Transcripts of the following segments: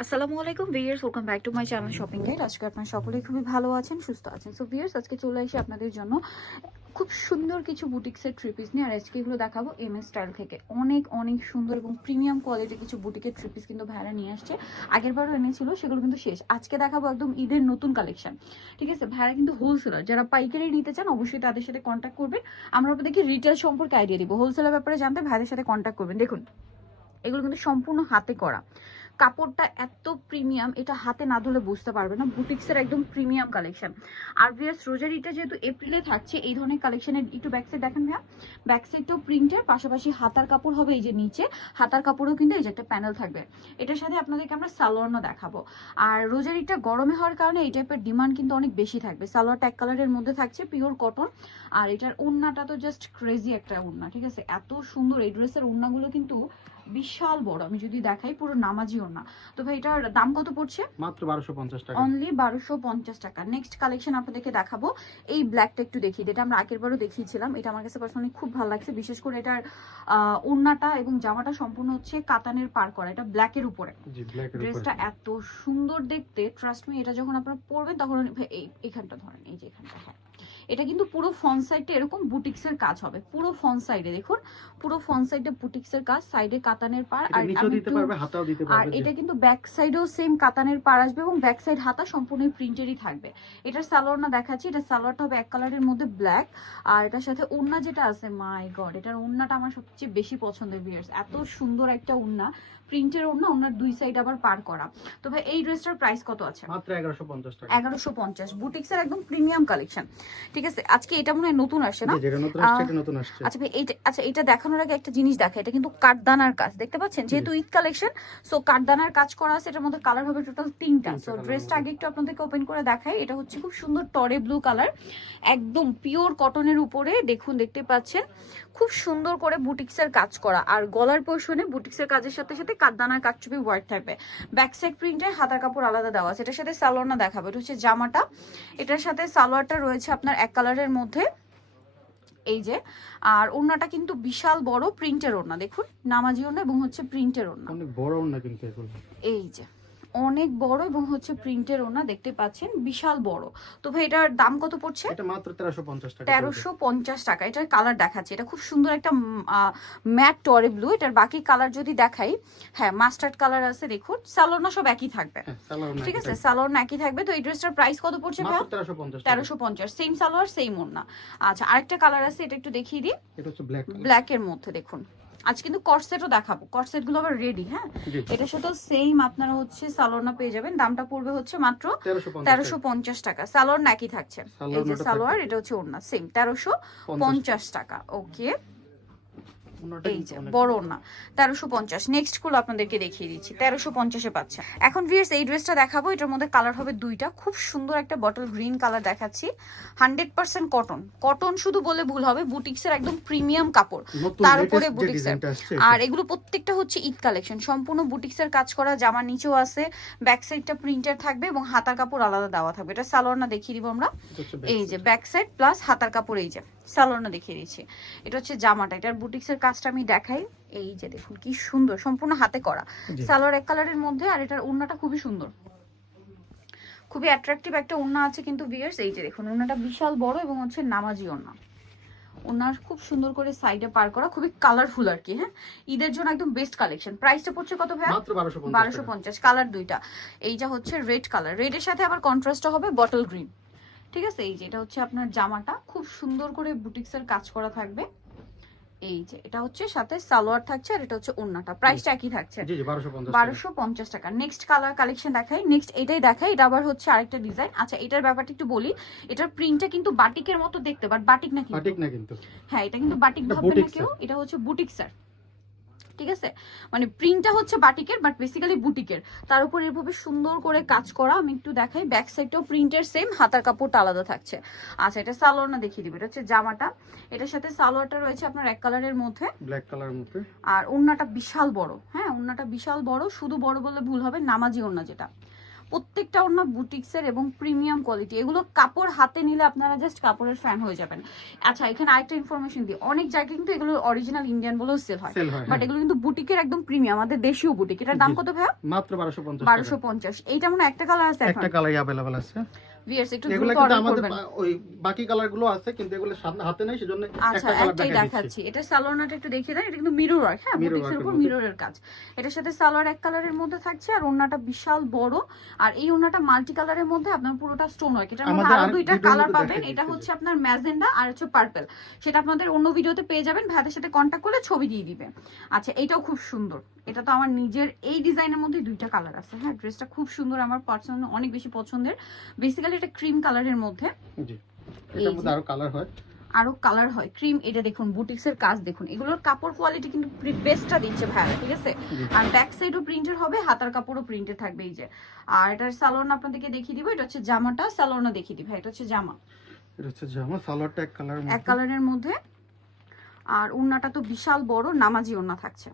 আসসালামু আলাইকুম viewers welcome back to my channel shopping guide. আজকে আপনারা সকলেই খুবই ভালো আছেন, সুস্থ আছেন। সো ভিয়ার্স আজকে চলে আসি আপনাদের জন্য খুব সুন্দর কিছু বুটিক্সের ট্রিপিস নিয়ে, আর আজকে এগুলো দেখাবো এম এস স্টাইল থেকে। অনেক অনেক সুন্দর এবং প্রিমিয়াম কোয়ালিটির কিছু বুটিকের ট্রিপিস কিন্তু ভাইরা নিয়ে আসছে। আগের বারও এনেছিল, সেগুলো কিন্তু শেষ। আজকে দেখাবো একদম ঈদের নতুন কালেকশন ঠিক আছে, ভাইরা কিন্তু হোলসেলার যারা পাইকারি নিতে চান, অবশ্যই তাদের সাথে কন্ট্যাক্ট করবেন। আমরা আপনাদেরকে রিটেল সম্পর্কে আইডিয়া দিব। হোলসেলার ব্যাপারে জানতে ভাইদের সাথে কন্ট্যাক্ট করবেন। দেখুন, এগুলো কিন্তু সম্পূর্ণ হাতে করা। কাপড়টা এত প্রিমিয়াম, এটা হাতে না ধরলে বুঝতে পারবে না। বুটিক্সের একদম প্রিমিয়াম কালেকশন আর ভিয়াস রোজারিটা যেহেতু এপ্রিলে থাকছে, এই ধরনের কালেকশনের একটু ব্যাক সাইড দেখেন ভাইয়া। ব্যাক সাইডটাও প্রিন্টের পাশাপাশি হাতার কাপড় হবে এই যে নিচে। হাতার কাপড়ও কিন্তু এই যে একটা প্যানেল থাকবে। এটার সাথে আপনাদেরকে আমরা সালোয়ারও দেখাবো। আর রোজারিটা গরমে হওয়ার কারণে এই টাইপের ডিমান্ড কিন্তু অনেক বেশি থাকবে। সালোয়ারটা এক কালারের মধ্যে থাকছে পিওর কটন আর এটার ওড়নাটা তো জাস্ট ক্রেজি একটা ওড়না, ঠিক আছে? এত সুন্দর এই ড্রেসের ওড়নাগুলো কিন্তু বিশাল বড়। আমি যদি দেখাই, পুরো নামাজি ওড়না তো ভাই এটার দাম কত পড়ছে? মাত্র বারোশো পঞ্চাশ টাকা। অনলি বারোশো পঞ্চাশ টাকা। নেক্সট কালেকশন আপনাদেরকে দেখাবো। এই ব্ল্যাকটা একটু দেখিয়ে। এটা আমরা আগের বারও দেখিয়েছিলাম। এটা আমার কাছে পার্সোনালি খুব ভালো লাগছে। বিশেষ করে এটার ওড়নাটা এবং জামাটা সম্পূর্ণ হচ্ছে কাতানের পার করা। এটা ব্ল্যাকের উপরে। জি ব্ল্যাকের উপরে। ড্রেসটা এত সুন্দর দেখতে। ট্রাস্ট মি এটা যখন আপনারা পরবেন তখন ভাই, এই এখানটা ধরেন। এই যে এখানটা হ্যাঁ। এটা কিন্তু পুরো ফ্রন্ট সাইডে এরকম বুটিক্সের কাজ হবে। পুরো ফ্রন্ট সাইডে দেখুন পুরো ফ্রন্ট সাইডে বুটিক্সের কাজ সাইডে কাতানের পার আর নিচেও দিতে পারবে হাতাও দিতে আর এটা কিন্তু ব্যাক সাইডেও সেম কাতানের পার আসবে এবং ব্যাক সাইড হাতা সম্পূর্ণ প্রিন্টেরই থাকবে। এটার সালোয়ার না দেখাচ্ছি এটা সালোয়ারটা হবে এক কালারের মধ্যে ব্ল্যাক আর এটার সাথে ওড়না যেটা আছে মাই গড এটার ওড়নাটা আমার সবচেয়ে বেশি পছন্দের বিয়ার্স এত সুন্দর একটা ওড়না প্রিন্টের ওড়না ওড়নার দুই সাইড আবার পার করা। তো ভাই এই ড্রেসটার প্রাইস কত আছে? মাত্র এগারোশো পঞ্চাশ টাকা। এগারোশো পঞ্চাশ। বুটিক্সের একদম প্রিমিয়াম কালেকশন ঠিক আছে? আজকে এটা মনে হয় নতুন আসে না? যেটা নতুন আসছে এটা নতুন আসছে। আচ্ছা ভাই এইটা আচ্ছা এটা দেখানোর আগে একটা জিনিস দেখা। এটা কিন্তু কাঠদানার কাজ দেখতে পাচ্ছেন? যেহেতু ঈদ কালেকশন সো কাঠদানার কাজ করা আছে এটার মধ্যে কালার হবে টোটাল তিনটা। তিনটা সো ড্রেসটা আগে একটু আপনাদেরকে ওপেন করে দেখাই। এটা হচ্ছে খুব সুন্দর টরে ব্লু কালার একদম পিওর কটনের উপরে দেখুন দেখতে পাচ্ছেন? খুব সুন্দর করে বুটিক্সের কাজ করা। আর গলার পোর্শনে বুটিক্সের কাজের সাথে সাথে কাঠদানার কাটচুপি হোয়াইট থাকবে ব্যাক সাইড প্রিন্টে হাতার কাপড় আলাদা দেওয়া আছে। এটার সাথে সালোয়ার দেখাবো। এটা হচ্ছে জামাটা। এটার সাথে সালোয়ারটা রয়েছে আপনার এক কালারের মধ্যে। এই যে। আর ওড়নাটা কিন্তু বিশাল বড় প্রিন্টের ওড়না। দেখুন নামাজি ওড়না এবং হচ্ছে প্রিন্টের ওড়না। অনেক বড় ওনা কিন্তু এই যে। অনেক বড় এবং হচ্ছে প্রিন্টের ওনা দেখতে পাচ্ছেন বিশাল বড়। তো ভাই এটার দাম কত পড়ছে? এটা মাত্র তেরোশো পঞ্চাশ টাকা তেরোশো পঞ্চাশ টাকা। এটার কালার দেখাচ্ছে। এটা খুব সুন্দর একটা ম্যাট টরে ব্লু এটার বাকি কালার যদি দেখাই হ্যাঁ মাস্টার্ড কালার আছে দেখুন সালোনা সব একই থাকবে। হ্যাঁ, ঠিক আছে? সালোয়ার একই থাকবে। তো এই ড্রেসটার প্রাইস কত পড়ছে ভাই? মাত্র তেরোশো পঞ্চাশ টাকা। তেরোশো পঞ্চাশ। সেম সালোয়ার সেম ওড়না আচ্ছা আরেকটা কালার আছে এটা একটু দেখিয়ে দিই। এটা হচ্ছে ব্ল্যাক ব্ল্যাক এর মধ্যে দেখুন। আজ কিন্তু কটসেটও দেখাবো। কটসেটগুলো আবার রেডি হ্যাঁ? এটার সাথে সেম আপনারা হচ্ছে সালোয়ারনা পেয়ে যাবেন। দামটা পড়বে হচ্ছে মাত্র তেরোশো পঞ্চাশ টাকা। সালোয়ার নাকি থাকছে। এই যে সালোয়ার এটা হচ্ছে ওড়না সেম তেরোশো পঞ্চাশ টাকা। ওকে এই যে বড় না তেরোশো পঞ্চাশ। নেক্সটগুলো আপনাদেরকে দেখিয়ে দিচ্ছি তেরোশো পঞ্চাশে পাচ্ছেন এখন ভিয়ার্স এই ড্রেসটা দেখাবো এটার মধ্যে কালার হবে দুইটা। খুব সুন্দর একটা বটল গ্রিন কালার দেখাচ্ছি। হান্ড্রেড পার্সেন্ট কটন কটন শুধু বলে ভুল হবে বুটিক্সের একদম প্রিমিয়াম কাপড়। তার উপরে বুটিক্সের আর এগুলো প্রত্যেকটা হচ্ছে ঈদ কালেকশন সম্পূর্ণ বুটিক্সের কাজ করা জামার নিচেও আছে ব্যাক সাইডটা প্রিন্টার থাকবে এবং হাতার কাপড় আলাদা দেওয়া থাকবে। এটা সালোয়ার না দেখিয়ে দিব আমরা। এই যে ব্যাক সাইড প্লাস হাতার কাপড় এই যে। সালোয়ারটা দেখিয়ে দিচ্ছি। এটা হচ্ছে জামাটা। এটার বুটিক্সের কাজটা আমি দেখাই। এই যে দেখুন কি সুন্দর সম্পূর্ণ হাতে করা। সালোয়ার এক কালারের মধ্যে আর এটার ওড়নাটা খুবই সুন্দর। খুবই অ্যাট্রাকটিভ একটা ওড়না আছে কিন্তু বিয়ার্স এই যে দেখুন ওড়নাটা বিশাল বড় এবং হচ্ছে নামাজি ওড়না। ওনার খুব সুন্দর করে সাইডে পার করা খুবই কালারফুল আর কি হ্যাঁ? ঈদের জন্য একদম বেস্ট কালেকশন প্রাইসটা পড়ছে কত ভাই মাত্র বারোশো পঞ্চাশ কালার দুইটা। এইটা হচ্ছে রেড কালার রেডের সাথে আবার কন্ট্রাস্টটা হবে বটল গ্রিন ঠিক আছে? এই যে এটা হচ্ছে আপনার জামাটা। খুব সুন্দর করে বুটিক্সের কাজ করা থাকবে। এই যে এটা হচ্ছে সাথে সালোয়ার থাকছে আর এটা হচ্ছে ওড়নাটা প্রাইসটা একই থাকছে। জি জি বারোশো পঞ্চাশ টাকা। নেক্সট কালার কালেকশন দেখাই। নেক্সট এটাই দেখাই। এটা আবার হচ্ছে আরেকটা ডিজাইন আচ্ছা এটার ব্যাপারটা একটু বলি। এটার প্রিন্টটা কিন্তু বাটিকের মতো দেখতে বাট বাটিক না কিন্তু। সঠিক না কিন্তু। হ্যাঁ এটা কিন্তু বাটিক এটা না কেউ। এটা হচ্ছে বুটিক স্যার ঠিক আছে? মানে প্রিন্টটা হচ্ছে বাটিকের বাট বেসিক্যালি বুটিকের। তার উপর এভাবে সুন্দর করে কাজ করা আমি একটু দেখাই ব্যাক সাইডটাও প্রিন্টের সেম হাতার কাপড়টা আলাদা থাকছে। আচ্ছা এটা সালোয়ার না দেখিয়ে দিবে এটা হচ্ছে জামাটা। এটার সাথে সালোয়ারটা রয়েছে আপনার এক কালারের মধ্যে। ব্ল্যাক কালারের মধ্যে। আর ওড়নাটা বিশাল বড় হ্যাঁ ওড়নাটা বিশাল বড় শুধু বড় বলে ভুল হবে নামাজি ওড়না যেটা। প্রত্যেকটা ওড়না বুটিক্সের এবং প্রিমিয়াম কোয়ালিটি। এগুলো কাপড় হাতে নিলে আপনারা জাস্ট কাপড়ের ফ্যান হয়ে যাবেন। আচ্ছা এখানে আরেকটা ইনফরমেশন দিই। অনেক জায়গায় কিন্তু এগুলো অরিজিনাল ইন্ডিয়ান বলেও সেল হয়। বাট হ্যাঁ। এগুলো কিন্তু বুটিকের একদম প্রিমিয়াম আমাদের দেশীয় বুটিক। এটার দাম কত ভাইয়া? মাত্র বারোশো পঞ্চাশ বারোশো পঞ্চাশ। এইটা মনে হয় একটা কালার আছে একটা কালারই অ্যাভেলেবল আছে। ভিয়ার্স একটু দ্রুত অর্ডার করবেন। ওই বাকি কালার আছে কিন্তু এগুলো হাতে নেই সেজন্য আচ্ছা একটাই দেখাচ্ছি। এটা সালোয়ারটা একটু দেখিয়ে দেন এটা কিন্তু মিরর ওয়ার্ক হ্যাঁ Mirror বুটিক্সের উপর এর মিররের কাজ। এটার সাথে সালোয়ার এক কালারের মধ্যে থাকছে আর ওন্নাটা বিশাল বড় আর এই ওন্নাটা মাল্টি কালারের মধ্যে আপনার পুরোটা স্টোন ওয়ার্ক এটার মধ্যে আরও দুইটা কালার পাবেন। এটা হচ্ছে আপনার ম্যাজেন্ডা আর হচ্ছে পার্পল সেটা আপনাদের অন্য ভিডিওতে পেয়ে যাবেন ভাইদের সাথে কন্ট্যাক্ট করলে ছবি দিয়ে দিবে। আচ্ছা এটাও খুব সুন্দর। এটা তো আমার নিজের এই ডিজাইনের মধ্যে দুইটা কালার আছে। হ্যাঁ ড্রেসটা খুব সুন্দর আমার পার্সোনাল অনেক বেশি পছন্দের। বেসিক্যালি এটা ক্রিম কালারের মধ্যে। এটার মধ্যে আরও কালার হয়। আরও কালার হয়। ক্রিম এটা দেখুন বুটিক্স এর কাজ দেখুন। এগুলোর কাপড় কোয়ালিটি কিন্তু বেস্টটা দিচ্ছে ভাইয়া ঠিক আছে? আর ব্যাক সাইড সাইডও প্রিন্টের হবে হাতার কাপড়ও প্রিন্টেড থাকবে এই যে। আর এটার সালোয়ার আপনাদেরকে দেখিয়ে দিব এটা হচ্ছে জামাটা সালোয়ারটা দেখিয়ে দিই ভাই এটা হচ্ছে জামা। এটা হচ্ছে জামা সালোয়ারটা এক কালার এক কালারের মধ্যে। আর ওড়নাটা তো বিশাল বড় নামাজি ওড়না থাকছে।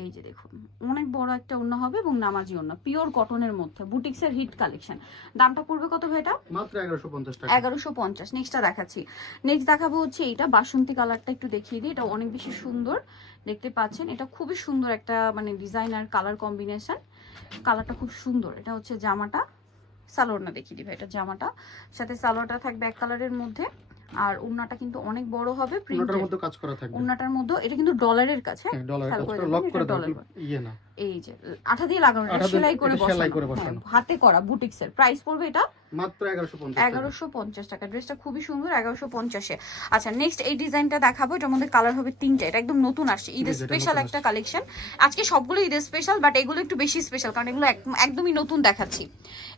এই যে দেখুন অনেক বড় একটা ওড়না হবে এবং নামাজি ওড়না পিওর কটনের মধ্যে বুটিক্সের হিট কালেকশন দামটা পড়বে কত ভাই এটা? মাত্র এগারোশো পঞ্চাশ টাকা। এগারোশো পঞ্চাশ নেক্সটটা দেখাচ্ছি। নেক্সট দেখাবো হচ্ছে এটা বাসন্তী কালারটা একটু দেখিয়ে দিই এটা অনেক বেশি সুন্দর দেখতে পাচ্ছেন। এটা খুবই সুন্দর একটা মানে ডিজাইন আর কালার কম্বিনেশন কালারটা খুব সুন্দর এটা হচ্ছে জামাটা। সালোয়ারটা দেখিয়ে দিবে এটা জামাটা। সাথে সালোয়ারটা থাকবে এক কালারের মধ্যে। আর উন্নাটা কিন্তু অনেক বড় হবে প্রিন্টের মধ্যে কাজ করা থাকবে। ওড়নাটার মধ্যে এটা কিন্তু ডলারের কাছে হ্যাঁ ডলার খেয়াল কাজ করে করে লক করে দাও ইয়ে না। এই যে আঠা দিয়ে লাগানো সেলাই করে বসানো। হ্যাঁ, হাতে করা বুটিক্সের প্রাইস পড়বে এটা মাত্র টাকা। ড্রেসটা খুবই সুন্দর আচ্ছা নেক্সট এই ডিজাইনটা দেখাবো। এটার মধ্যে কালার হবে তিনটা এটা একদম নতুন আসছে। ঈদের স্পেশাল একটা কালেকশন আজকে সবগুলো ঈদের স্পেশাল বাট এগুলো একটু বেশি স্পেশাল কারণ এগুলো একদমই নতুন দেখাচ্ছি।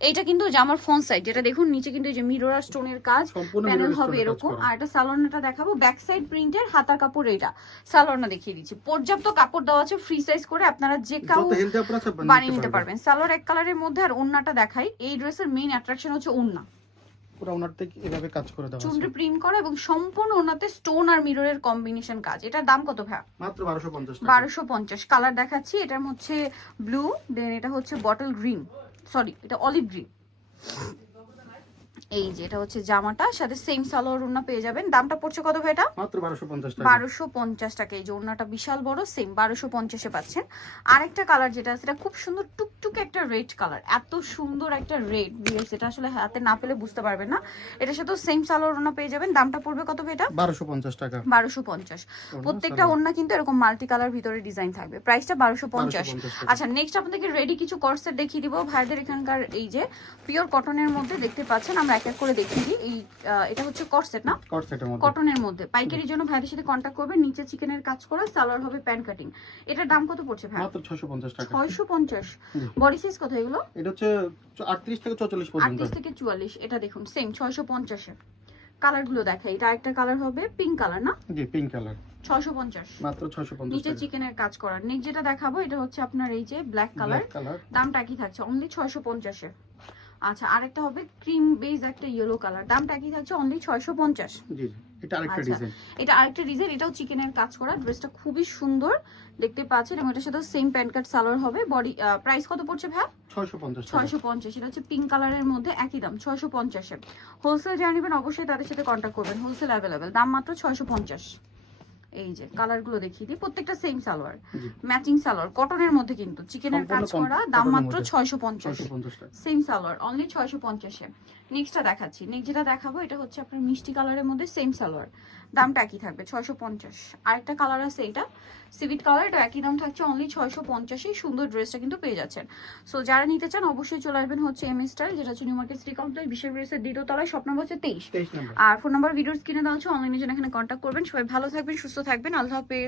এইটা কিন্তু জামার ফোন সাইড যেটা দেখুন নিচে কিন্তু এই যে মিরর আর স্টোনের কাজ প্যানেল হবে এরকম। আর এটা সালোয়ারটা দেখাবো ব্যাক সাইড প্রিন্টের হাতার কাপড় এটা সালোয়ারটা দেখিয়ে দিচ্ছি। পর্যাপ্ত কাপড় দেওয়া আছে ফ্রি সাইজ করে আপনারা যে কাউ বানিয়ে নিতে পারবেন। সালোয়ার এক কালারের মধ্যে আর ওন্নাটা দেখাই। এই ড্রেসের মেইন অ্যাট্রাকশন হচ্ছে ওন্না পুরো থেকে এভাবে কাজ করে দেওয়া চুনরি প্রিন্ট করা এবং সম্পূর্ণ ওনাতে স্টোন আর মিররের কম্বিনেশন কাজ। এটার দাম কত ভাই মাত্র টাকা। কালার দেখাচ্ছি এটার হচ্ছে ব্লু দেন এটা হচ্ছে বটল গ্রিন সরি এটা অলিভ গ্রিন এই যে এটা হচ্ছে জামাটা সাথে সেম সালোয়ার ওড়না পেয়ে যাবেন। দামটা পড়ছে কত ভাই এটা? মাত্র বারোশো পঞ্চাশ টাকা। বারোশো পঞ্চাশ টাকা। এই যে ওড়নাটা বিশাল বড় সেম বারোশো পঞ্চাশে পাচ্ছেন। আরেকটা কালার যেটা আছে এটা খুব সুন্দর টুকটুকে একটা রেড কালার এত সুন্দর একটা রেড বিএস এটা আসলে হাতে না পেলে বুঝতে পারবেন না। এটার সাথে সেম সালোয়ার ওড়না পেয়ে যাবেন। দামটা পড়বে কত ভাই এটা? বারোশো পঞ্চাশ টাকা। বারোশো পঞ্চাশ। প্রত্যেকটা ওড়না কিন্তু এরকম মাল্টি কালার ভিতরে ডিজাইন থাকবে। প্রাইসটা বারোশো পঞ্চাশ। 1250 আচ্ছা নেক্সট আপনাদেরকে রেডি কিছু কর্সেট দেখিয়ে দিব। ভাইদের এখানকার এই যে পিওর কটনের মধ্যে দেখতে পাচ্ছেন আমরা এক এক করে দেখিয়ে দিই এই এটা হচ্ছে কর্সেট না? মধ্যে। কটনের মধ্যে। পাইকারির জন্য ভাইদের সাথে কন্ট্যাক্ট করবেন নিচে চিকেনের কাজ করা সালোয়ার হবে প্যান কাটিং এটার দাম কত পড়ছে ভাই? মাত্র ছশো পঞ্চাশ টাকা। ছয়শো পঞ্চাশ। জি। বডি সাইজ কত এগুলো? এটা হচ্ছে আটত্রিশ থেকে চৌচল্লিশ পর্যন্ত। আটত্রিশ থেকে চুয়াল্লিশ। এটা দেখুন সেম ছয়শো পঞ্চাশে। কালারগুলো দেখাই। এটা একটা কালার হবে পিঙ্ক কালার না? জি পিঙ্ক কালার ছয়শো পঞ্চাশ। মাত্র ছশো পঞ্চাশ নিচে চিকেনের কাজ করা নেক্সট যেটা দেখাবো এটা হচ্ছে আপনার এই যে ব্ল্যাক কালার ব্ল্যাক কালার দামটা কি থাকছে অনলি ছয়শো পঞ্চাশে। আচ্ছা আরেকটা হবে ক্রিম বেজ একটা ইয়েলো কালার দামটা কি থাকছে অনলি ছয়শো পঞ্চাশ। জি জি। এটা আরেকটা আচ্ছা। ডিজাইন এটা আরেকটা ডিজাইন এটাও চিকেনের কাজ করা। ড্রেসটা খুবই সুন্দর দেখতে পাচ্ছেন এবং এটার সাথে সেম প্যান্ট কাট সালোয়ার হবে। বডি প্রাইস কত পড়ছে ভাই ছয়শো পঞ্চাশ টাকা। ছয়শো পঞ্চাশ এটা হচ্ছে পিঙ্ক কালারের মধ্যে একই দাম ছয়শো পঞ্চাশে। হোলসেল যারা নেবেন অবশ্যই তাদের সাথে কন্ট্যাক্ট করবেন। হোলসেল অ্যাভেলেবেল দাম মাত্র ছয়শো পঞ্চাশ। এই যে কালারগুলো দেখিয়ে দিই প্রত্যেকটা সেম সালোয়ার। ম্যাচিং সালোয়ার কটনের মধ্যে কিন্তু চিকেনের কাজ করা দাম মাত্র। ছয়শো পঞ্চাশ। সেম সালোয়ার অনলি ছয়শো পঞ্চাশে। নেক্সটটা দেখাচ্ছি। নেক্সট যেটা দেখাবো এটা হচ্ছে আপনার মিষ্টি কালারের মধ্যে সেম সালোয়ার। দামটা একই থাকবে ছয়শো পঞ্চাশ। আরেকটা কালার আছে এটা সিভিট কালার এটা একই দাম থাকছে অনলি ছয়শো পঞ্চাশে সুন্দর ড্রেসটা কিন্তু পেয়ে যাচ্ছেন। সো যারা নিতে চান অবশ্যই চলে আসবেন হচ্ছে এম স্টাইল যেটা হচ্ছে নিউ মার্কেট সিটি কমপ্লেক্স বিশেষ ড্রেসের দ্বিতীয় তলায় স্বপ্ন হচ্ছে তেইশ। আর ফোন নাম্বার ভিডিওস কিনে দেওয়া হচ্ছে অনলাইনে যেন এখানে কন্ট্যাক্ট করবেন। সবাই ভালো থাকবেন সুস্থ থাকবেন। আল্লাহ হাফেজ।